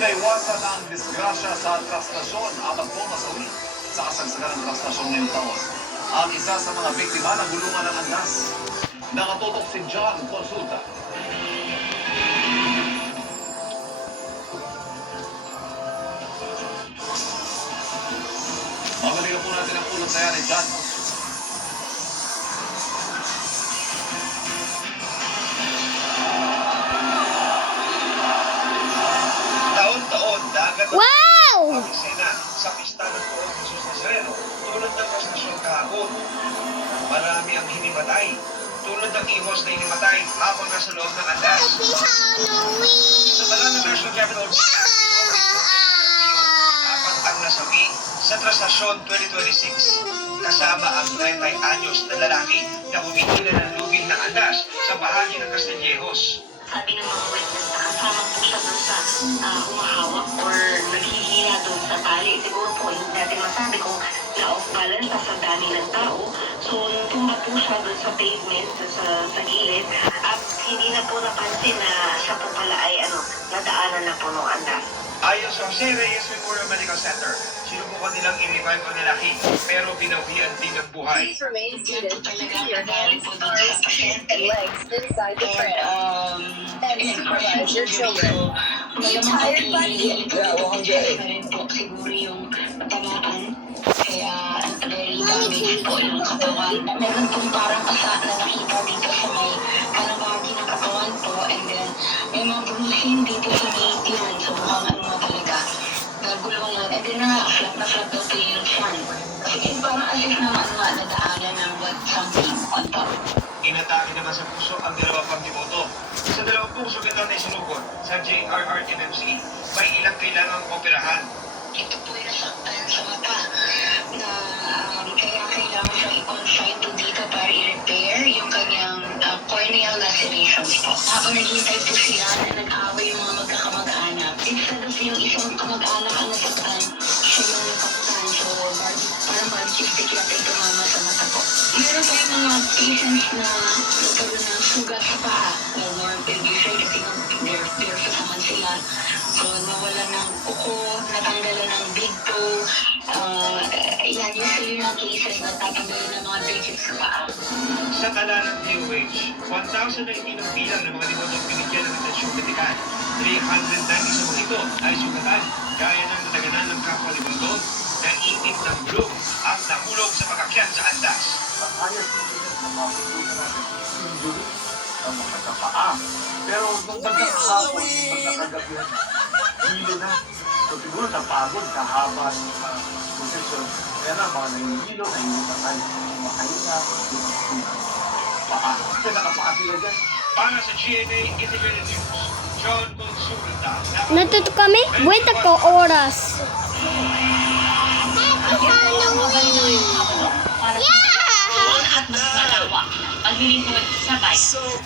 Pinaiwasan ang disgrasya sa trastasyon at pagpumasawi sa kasagsagan ng trastasyon ngayong taon. Ang isa sa mga biktima ng gulungan ng andas. Nakatutok si John Consulta. Mabalikan po natin ang pulot na yan ni John. Taon-taon, dagat Wow! ang eksena sa pista ng Poong Jesus Nazareno tulad ng kastasyon kahapon. Marami ang hinimatay, tulad ng ihos na hinimatay habang nasa loob ng andas. Happy Halloween! Sa Banana National Capital apat ang nasawi sa Trastasyon 2026 kasama ang 30 anyos na lalaki na humihila ng lubid ng andas sa bahagi ng Castillejos. Sabi ng mga witness na kasama po siya doon sa humahawak or naghihila doon sa tali. Siguro po, hindi natin masabi kung na-off balance sa dami ng tao. So, tumba po siya doon sa pavement, sa gilid. At hindi na po napansin na siya po pala ay nadaanan na po ng andas. Ayon sa Jose Reyes Memorial Medical Center, sinubukan nilang i-revive ang lalaki pero binawian din ng buhay. Please remain seated. Talaga Keep your nangyari hands, po doon sa arms, pasyente. and legs inside the tray. And supervise your children. Are you tired, buddy? Yeah, well, rin po siguro yung tamaan. Kaya very damage po yung katawan. Meron pong parang pasa na nakita dito sa may kalabagi ng katawan po. And then may mga bruising dito sa may tiyan. So mukhang talaga nagulungan. And then flat na flat daw po yung tiyan. Kasi parang as if naman nadaanan ng something on top. Inatake naman sa puso ang dalawa pang demoto. Sa dalawang pong sugatan na isinugod sa JRRMMC, may ilang kailangang operahan. Ito po yung nasaktan sa mata na kaya kailangan siya i-confine to dito para i-repair yung kanyang corneal lacerations po. Habang naghintay po sila na nag-away yung mga magkakamag-anak, instead of yung isang kamag-anak ang nasaktan, siya yung nasaktan. So, parang barbecue lang tayo tumama sa mata po. Meron pa yung mga patients na nagkaroon ng sugat sa paa. More condition kasi barefoot naman sila. So, nawala ng kuko, natanggalan ng big toe. Yan, usually yung cases na tatanggalan ng mga digits sa paa. Sa tala ng DOH, 1,000 na itinong bilang ng mga demotong binigyan ng atensyon medikal. 390 sa mga ito ay sugatan, gaya ng nataganan ng kapwa ni Bundon na ipit ng bloom at nahulog sa pagkakyat sa andas. Ayos po sila sa mga pagkunan natin, injury ang mga kapaa. Pero nung pagkakahapon, pagkakagabihan, hilo na. So siguro napagod, kahaba ng posisyon. Kaya na, mga nangihilo, nangihintay, makahinga, paa. Kasi nakapaa sila dyan. Para sa GMA Integrated News, John Consulta. Natuto kami? Wait ako oras. Happy Halloween! At mas malawak. Paghiling ko sabay.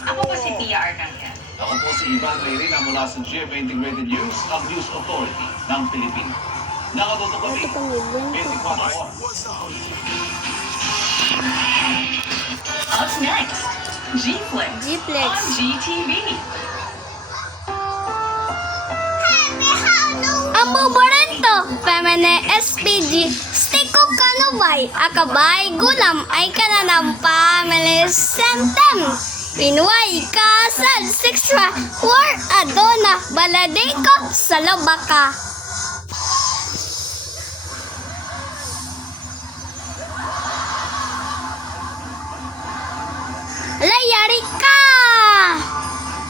Ako po si PR kanya. Ako po si Ivan Reyrina mula sa GMA Integrated News, ang News Authority ng Pilipinas. Nakatuto kami, Natuto kami, 24 oras. Up next, G-Flex G-Flex. on GTV. Ang paborito, Femine SPG, Stiko Kanubay, Akabay Gulam, ay kananang family sentem. Pinuay, kasal, sexual, war, adona, baladeko, salabaka. Layari ka!